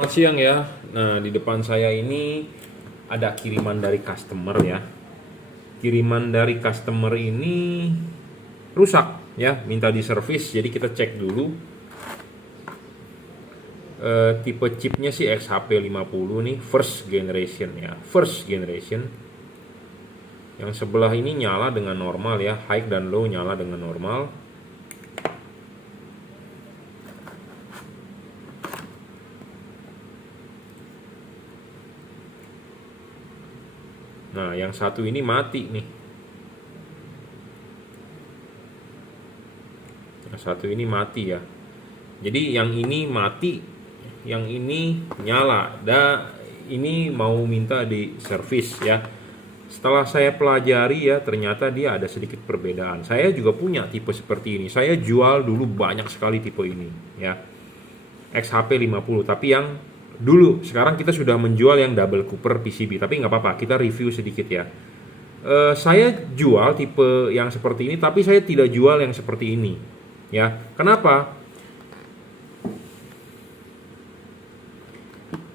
Selamat siang ya. Nah, di depan saya ini ada kiriman dari customer ya. Kiriman dari customer ini rusak ya, minta diservis. Jadi kita cek dulu. Tipe chipnya sih XHP50 nih, first generation ya. First generation. Yang sebelah ini nyala dengan normal ya, high dan low nyala dengan normal. Nah, yang satu ini mati nih. Yang satu ini mati ya. Jadi yang ini mati, yang ini nyala. Dan ini mau minta di servis ya. Setelah saya pelajari ya, ternyata dia ada sedikit perbedaan. Saya juga punya tipe seperti ini. Saya jual dulu banyak sekali tipe ini ya. XHP50, tapi yang dulu, sekarang kita sudah menjual yang double cooper PCB, tapi nggak apa-apa, kita review sedikit ya. Saya jual tipe yang seperti ini, tapi saya tidak jual yang seperti ini ya. Kenapa?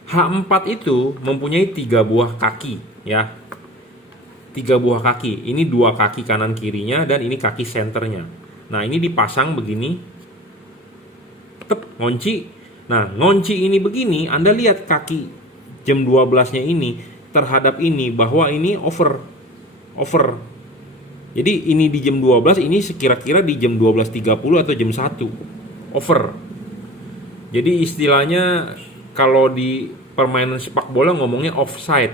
H4 itu mempunyai 3 buah kaki ya, 3 buah kaki. Ini 2 kaki kanan kirinya, dan ini kaki senternya. Nah, ini dipasang begini, tep, ngunci. Nah, ngunci ini begini, Anda lihat kaki jam 12-nya ini terhadap ini, bahwa ini over. Jadi ini di jam 12, ini sekira-kira di jam 12.30 atau jam 1. Over. Jadi istilahnya kalau di permainan sepak bola ngomongnya offside.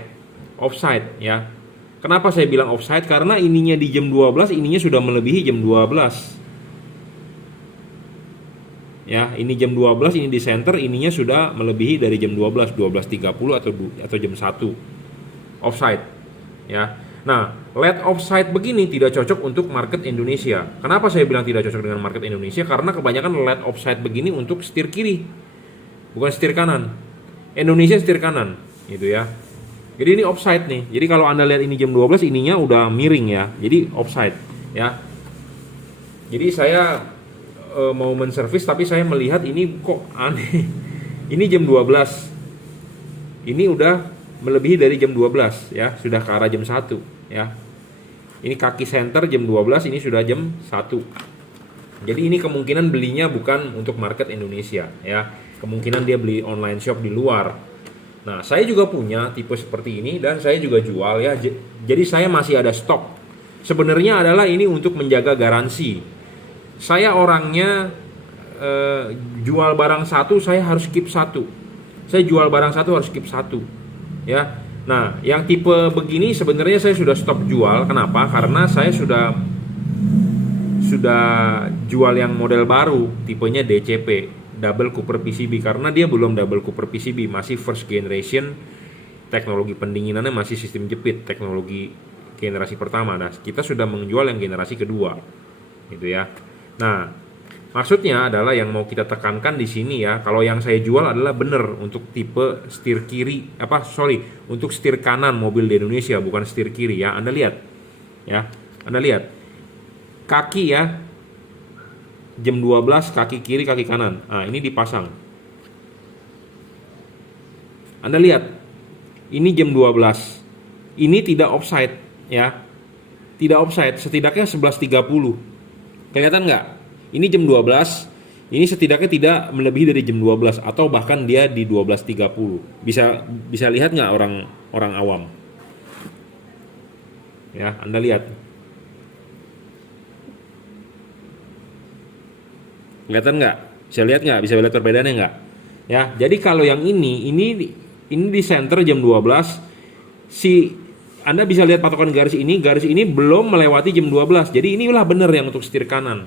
Offside ya. Kenapa saya bilang offside? Karena ininya di jam 12, ininya sudah melebihi jam 12. Ya, ini jam 12, ini di center, ininya sudah melebihi dari jam 12, 12.30 atau jam 1. Offside. Ya. Nah, LED offside begini tidak cocok untuk market Indonesia. Kenapa saya bilang tidak cocok dengan market Indonesia? Karena kebanyakan LED offside begini untuk setir kiri, bukan setir kanan. Indonesia setir kanan, gitu ya. Jadi ini offside nih. Jadi kalau Anda lihat ini jam 12, ininya udah miring ya. Jadi offside, ya. Jadi saya mau menservis, tapi saya melihat ini kok aneh. Ini jam 12. Ini udah melebihi dari jam 12 ya, sudah ke arah jam 1 ya. Ini kaki center jam 12, ini sudah jam 1. Jadi ini kemungkinan belinya bukan untuk market Indonesia ya. Kemungkinan dia beli online shop di luar. Nah, saya juga punya tipe seperti ini dan saya juga jual ya. Jadi saya masih ada stok. Sebenarnya adalah ini untuk menjaga garansi. Saya orangnya jual barang satu, saya harus keep satu. Saya jual barang satu harus keep satu. Ya. Nah, yang tipe begini sebenarnya saya sudah stop jual. Kenapa? Karena saya sudah jual yang model baru, tipenya DCP, double cooper PCB, karena dia belum double cooper PCB, masih first generation. Teknologi pendinginannya masih sistem jepit, teknologi generasi pertama. Nah, kita sudah menjual yang generasi kedua. Gitu ya. Nah, maksudnya adalah yang mau kita tekankan di sini ya, kalau yang saya jual adalah benar untuk tipe setir kiri, untuk setir kanan mobil di Indonesia, bukan setir kiri ya. Anda lihat, ya, Anda lihat kaki ya, jam 12 kaki kiri kaki kanan. Nah, ini dipasang. Anda lihat, ini jam 12, ini tidak offside ya, tidak offside, setidaknya 11.30. Kelihatan nggak? Ini jam 12, ini setidaknya tidak melebihi dari jam 12 atau bahkan dia di 12.30. Bisa lihat nggak orang awam? Ya, Anda lihat. Kelihatan nggak? Bisa lihat nggak? Bisa lihat perbedaannya nggak? Ya, jadi kalau yang ini di center jam 12, Anda bisa lihat patokan garis ini belum melewati jam 12. Jadi inilah benar yang untuk setir kanan.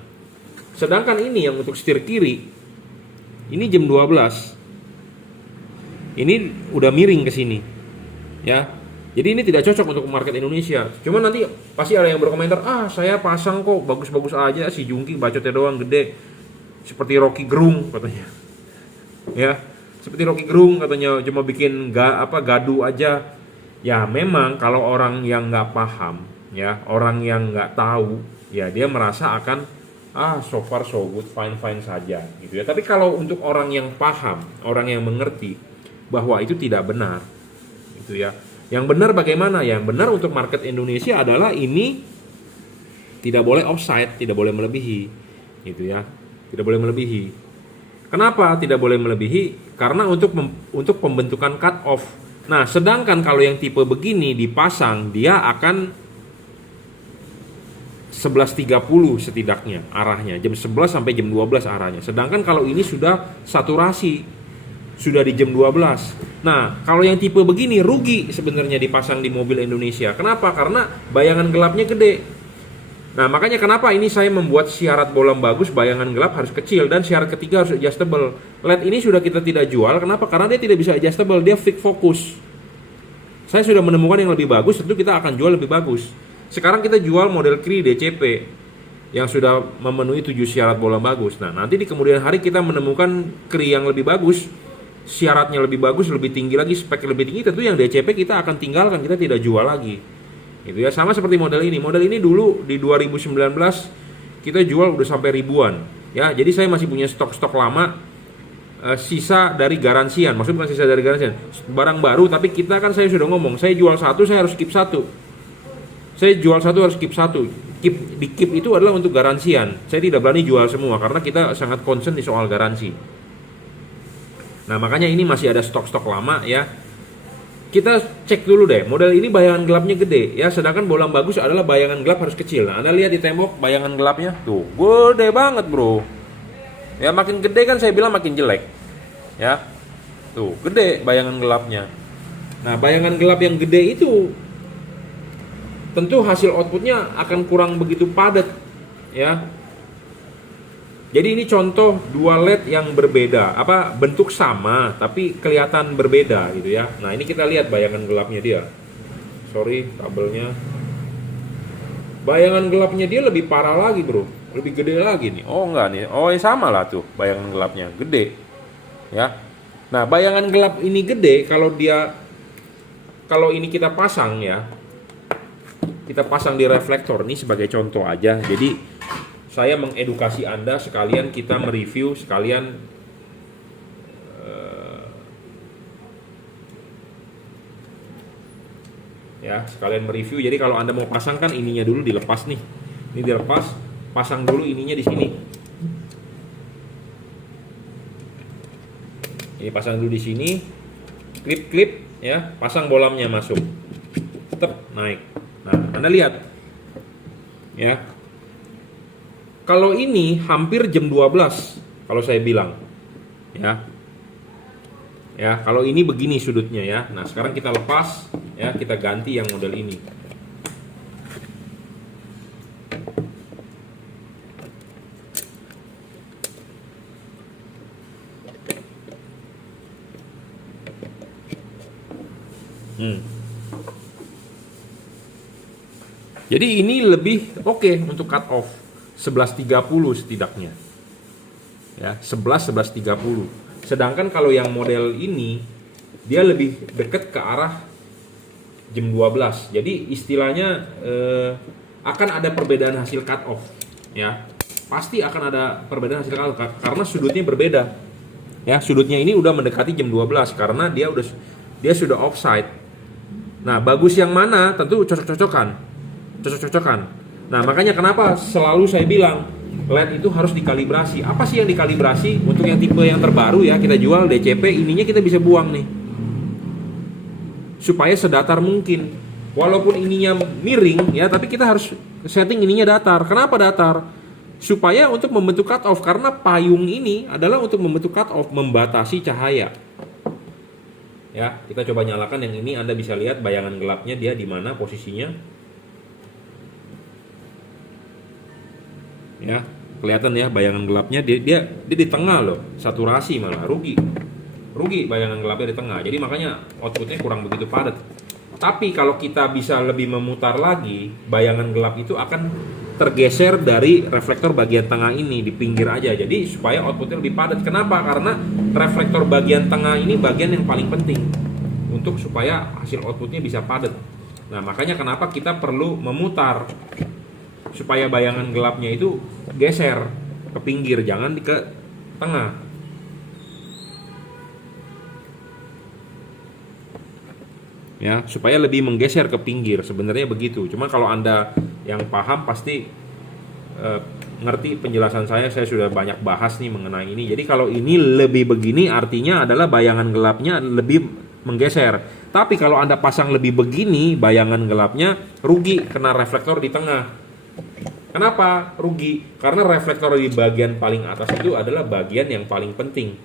Sedangkan ini yang untuk setir kiri, ini jam 12. Ini udah miring ke sini. Ya. Jadi ini tidak cocok untuk market Indonesia. Cuma nanti pasti ada yang berkomentar, saya pasang kok bagus-bagus aja, si Jungki bacotnya doang gede. Seperti Rocky Gerung katanya. Ya, seperti Rocky Gerung katanya, cuma bikin gaduh aja. Ya memang kalau orang yang nggak paham, ya orang yang nggak tahu, ya dia merasa akan so far so good, fine saja gitu ya. Tapi kalau untuk orang yang paham, orang yang mengerti, bahwa itu tidak benar. Itu ya. Yang benar bagaimana? Yang benar untuk market Indonesia adalah ini tidak boleh offside, tidak boleh melebihi. Gitu ya. Tidak boleh melebihi. Kenapa tidak boleh melebihi? Karena untuk pembentukan cut off. Nah, sedangkan kalau yang tipe begini dipasang, dia akan 11.30 setidaknya arahnya, jam 11 sampai jam 12 arahnya. Sedangkan kalau ini sudah saturasi, sudah di jam 12. Nah, kalau yang tipe begini rugi sebenarnya dipasang di mobil Indonesia. Kenapa? Karena bayangan gelapnya gede. Nah, makanya kenapa ini saya membuat syarat bolam bagus, bayangan gelap harus kecil, dan syarat ketiga harus adjustable. LED ini sudah kita tidak jual. Kenapa? Karena dia tidak bisa adjustable, dia fixed focus. Saya sudah menemukan yang lebih bagus, tentu kita akan jual lebih bagus. Sekarang kita jual model KRI DCP yang sudah memenuhi 7 syarat bolam bagus. Nah, nanti di kemudian hari kita menemukan KRI yang lebih bagus, syaratnya lebih bagus, lebih tinggi lagi, spek lebih tinggi, tentu yang DCP kita akan tinggalkan, kita tidak jual lagi. Gitu ya, sama seperti model ini. Model ini dulu di 2019 kita jual udah sampai ribuan. Ya, jadi saya masih punya stok-stok lama, sisa dari garansian. Maksudnya bukan sisa dari garansian, barang baru, tapi kita kan saya sudah ngomong, saya jual satu, saya harus keep satu. Saya jual satu harus keep satu. Di keep itu adalah untuk garansian. Saya tidak berani jual semua karena kita sangat concern di soal garansi. Nah, makanya ini masih ada stok-stok lama ya. Kita cek dulu deh, model ini bayangan gelapnya gede ya, sedangkan bolam bagus adalah bayangan gelap harus kecil. Nah, Anda lihat di tembok bayangan gelapnya, tuh gede banget bro. Ya, makin gede kan saya bilang makin jelek. Ya, tuh gede bayangan gelapnya. Nah, bayangan gelap yang gede itu tentu hasil outputnya akan kurang begitu padat ya. Jadi ini contoh dua LED yang berbeda, bentuk sama tapi kelihatan berbeda gitu ya. Nah, ini kita lihat bayangan gelapnya dia. Sorry, kabelnya. Bayangan gelapnya dia lebih parah lagi, bro. Lebih gede lagi nih. Oh, enggak nih. Oh, sama lah tuh bayangan gelapnya, gede. Ya. Nah, bayangan gelap ini gede kalau ini kita pasang ya. Kita pasang di reflektor ini sebagai contoh aja. Jadi saya mengedukasi Anda, sekalian kita mereview, sekalian sekalian mereview. Jadi kalau Anda mau pasang kan ininya dulu dilepas nih. Ini dilepas, pasang dulu ininya di sini. Ini pasang dulu di sini. Klip-klip ya, pasang bolamnya masuk. Tetap naik. Nah, Anda lihat. Ya. Kalau ini hampir jam 12 kalau saya bilang. Ya. Ya, kalau ini begini sudutnya ya. Nah, sekarang kita lepas ya, kita ganti yang model ini. Jadi ini lebih oke untuk cut off 11.30 setidaknya. Ya, 11.30. Sedangkan kalau yang model ini dia lebih dekat ke arah jam 12. Jadi istilahnya akan ada perbedaan hasil cut off ya. Pasti akan ada perbedaan hasil cut off karena sudutnya berbeda. Ya, sudutnya ini udah mendekati jam 12 karena dia sudah offside. Nah, bagus yang mana? Tentu cocok-cocokan. Nah, makanya kenapa selalu saya bilang LED itu harus dikalibrasi. Apa sih yang dikalibrasi? Untuk yang tipe yang terbaru ya, kita jual DCP, ininya kita bisa buang nih. Supaya sedatar mungkin. Walaupun ininya miring ya, tapi kita harus setting ininya datar. Kenapa datar? Supaya untuk membentuk cut off, karena payung ini adalah untuk membentuk cut off, membatasi cahaya. Ya, kita coba nyalakan yang ini, Anda bisa lihat bayangan gelapnya dia di mana posisinya. Ya, kelihatan ya bayangan gelapnya dia di tengah loh, saturasi malah rugi bayangan gelapnya di tengah. Jadi makanya outputnya kurang begitu padat. Tapi kalau kita bisa lebih memutar lagi, bayangan gelap itu akan tergeser dari reflektor bagian tengah ini di pinggir aja. Jadi supaya outputnya lebih padat. Kenapa? Karena reflektor bagian tengah ini bagian yang paling penting untuk supaya hasil outputnya bisa padat. Nah, makanya kenapa kita perlu memutar supaya bayangan gelapnya itu geser ke pinggir, jangan ke tengah. ya, supaya lebih menggeser ke pinggir. Sebenarnya begitu. Cuma kalau Anda yang paham pasti ngerti penjelasan saya sudah banyak bahas nih mengenai ini. Jadi kalau ini lebih begini artinya adalah bayangan gelapnya lebih menggeser. Tapi kalau Anda pasang lebih begini, bayangan gelapnya rugi kena reflektor di tengah. Kenapa rugi? Karena reflektor di bagian paling atas itu adalah bagian yang paling penting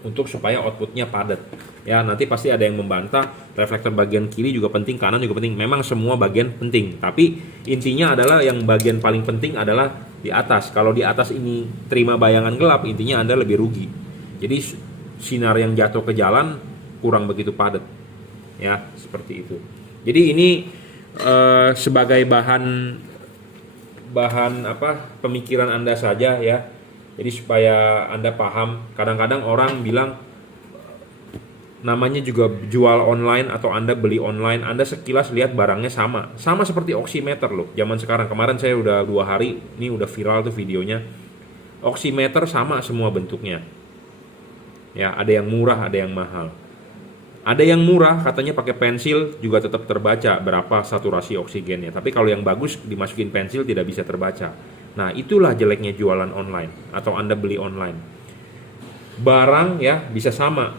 untuk supaya outputnya padat. Ya, nanti pasti ada yang membantah reflektor bagian kiri juga penting, kanan juga penting. Memang semua bagian penting, tapi intinya adalah yang bagian paling penting adalah di atas. Kalau di atas ini terima bayangan gelap, intinya Anda lebih rugi. Jadi sinar yang jatuh ke jalan kurang begitu padat. Ya, seperti itu. Jadi ini sebagai bahan pemikiran Anda saja ya. Jadi supaya Anda paham, kadang-kadang orang bilang namanya juga jual online atau Anda beli online, Anda sekilas lihat barangnya sama seperti oximeter loh. Zaman sekarang, kemarin saya udah 2 hari, ini udah viral tuh videonya. Oximeter sama semua bentuknya. Ya, ada yang murah, ada yang mahal. Ada yang murah katanya pakai pensil juga tetap terbaca berapa saturasi oksigennya. Tapi kalau yang bagus dimasukin pensil tidak bisa terbaca. Nah, itulah jeleknya jualan online atau Anda beli online. Barang ya bisa sama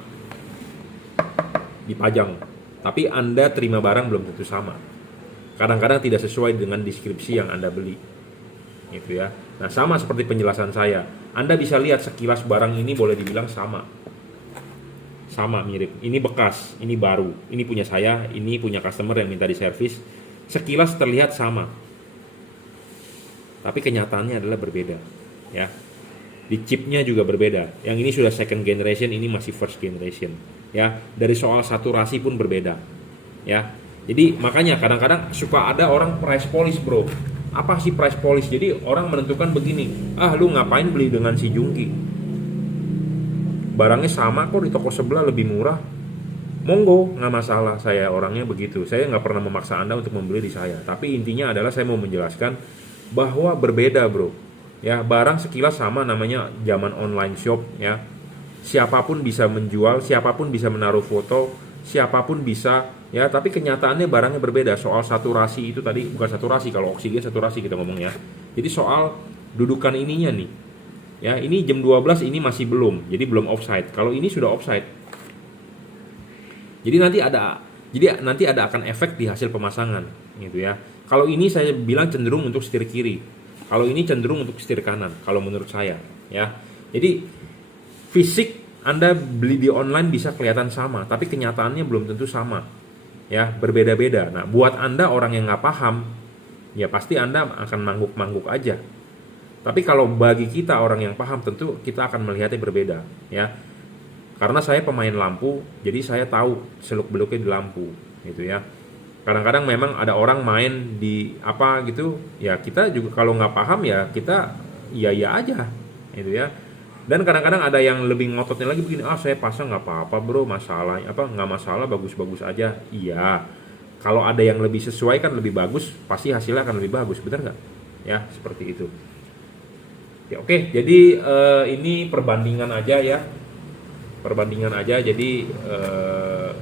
dipajang, tapi Anda terima barang belum tentu sama. Kadang-kadang tidak sesuai dengan deskripsi yang Anda beli. Gitu ya. Nah, sama seperti penjelasan saya. Anda bisa lihat sekilas barang ini boleh dibilang sama mirip. Ini bekas, ini baru, ini punya saya, ini punya customer yang minta diservis. Sekilas terlihat sama, tapi kenyataannya adalah berbeda. Ya, di chipnya juga berbeda. Yang ini sudah second generation, ini masih first generation. Ya, dari soal saturasi pun berbeda. Ya, jadi makanya kadang-kadang suka ada orang price polish bro. Apa sih price polish? Jadi orang menentukan begini, lu ngapain beli dengan si Jungki? Barangnya sama kok di toko sebelah lebih murah. Monggo, nggak masalah. Saya orangnya begitu. Saya nggak pernah memaksa Anda untuk membeli di saya. Tapi intinya adalah saya mau menjelaskan bahwa berbeda bro. Ya, barang sekilas sama, namanya zaman online shop ya. Siapapun bisa menjual, siapapun bisa menaruh foto, siapapun bisa ya. Tapi kenyataannya barangnya berbeda. Soal saturasi itu tadi, bukan saturasi, kalau oksigen saturasi kita ngomong ya. Jadi soal dudukan ininya nih. Ya, ini jam 12 ini masih belum. Jadi belum offside. Kalau ini sudah offside. Jadi nanti ada akan efek di hasil pemasangan gitu ya. Kalau ini saya bilang cenderung untuk setir kiri. Kalau ini cenderung untuk setir kanan kalau menurut saya ya. Jadi fisik Anda beli di online bisa kelihatan sama, tapi kenyataannya belum tentu sama. Ya, berbeda-beda. Nah, buat Anda orang yang nggak paham, ya pasti Anda akan mangguk-mangguk aja. Tapi kalau bagi kita orang yang paham, tentu kita akan melihatnya berbeda ya. Karena saya pemain lampu, jadi saya tahu seluk-beluknya di lampu gitu ya. Kadang-kadang memang ada orang main di apa gitu, ya kita juga kalau nggak paham ya kita iya aja gitu ya. Dan kadang-kadang ada yang lebih ngototnya lagi begini, saya pasang nggak apa-apa bro, masalah nggak masalah, bagus-bagus aja. Iya, kalau ada yang lebih sesuai kan lebih bagus, pasti hasilnya akan lebih bagus, benar nggak? Ya seperti itu. Ya, oke, jadi ini perbandingan aja ya, jadi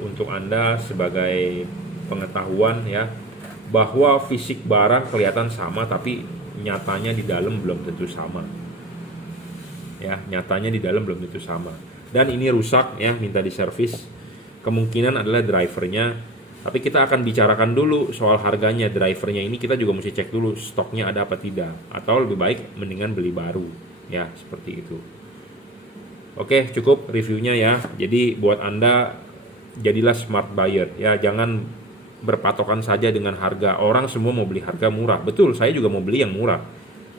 untuk Anda sebagai pengetahuan ya, bahwa fisik barang kelihatan sama tapi nyatanya di dalam belum tentu sama ya, dan ini rusak ya, minta diservis, kemungkinan adalah drivernya. Tapi kita akan bicarakan dulu soal harganya. Drivernya ini kita juga mesti cek dulu stoknya ada apa tidak, atau lebih baik mendingan beli baru ya, seperti itu. Oke, cukup reviewnya ya. Jadi buat Anda jadilah smart buyer ya, jangan berpatokan saja dengan harga. Orang semua mau beli harga murah, betul, saya juga mau beli yang murah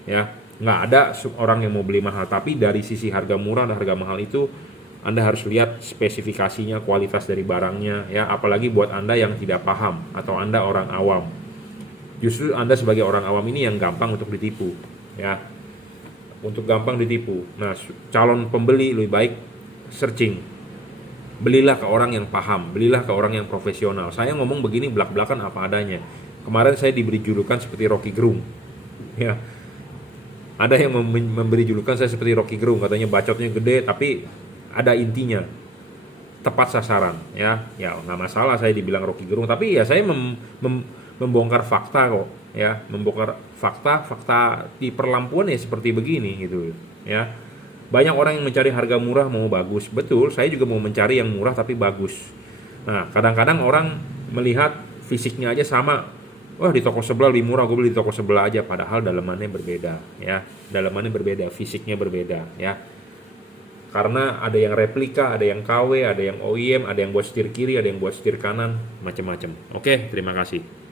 ya. Nggak ada orang yang mau beli mahal, tapi dari sisi harga murah dan harga mahal itu Anda harus lihat spesifikasinya, kualitas dari barangnya ya. Apalagi buat Anda yang tidak paham atau Anda orang awam. Justru Anda sebagai orang awam ini yang gampang untuk ditipu ya. Untuk gampang ditipu. Nah, calon pembeli lebih baik searching. Belilah ke orang yang paham, belilah ke orang yang profesional. Saya ngomong begini belak-belakan apa adanya. Kemarin saya diberi julukan seperti Rocky Gerung. Ya. Ada yang memberi julukan saya seperti Rocky Gerung, katanya bacotnya gede tapi ada intinya. tepat sasaran ya. Ya nggak masalah saya dibilang Rocky Gerung, tapi ya saya membongkar fakta kok ya, membongkar fakta di perlampuan ya seperti begini gitu ya. Banyak orang yang mencari harga murah mau bagus, betul, saya juga mau mencari yang murah tapi bagus. Nah kadang-kadang orang melihat fisiknya aja sama, wah di toko sebelah lebih murah, gue beli di toko sebelah aja, padahal dalamannya berbeda ya, dalamannya berbeda, fisiknya berbeda ya. Karena ada yang replika, ada yang KW, ada yang OEM, ada yang buat setir kiri, ada yang buat setir kanan, macam-macam. Oke, terima kasih.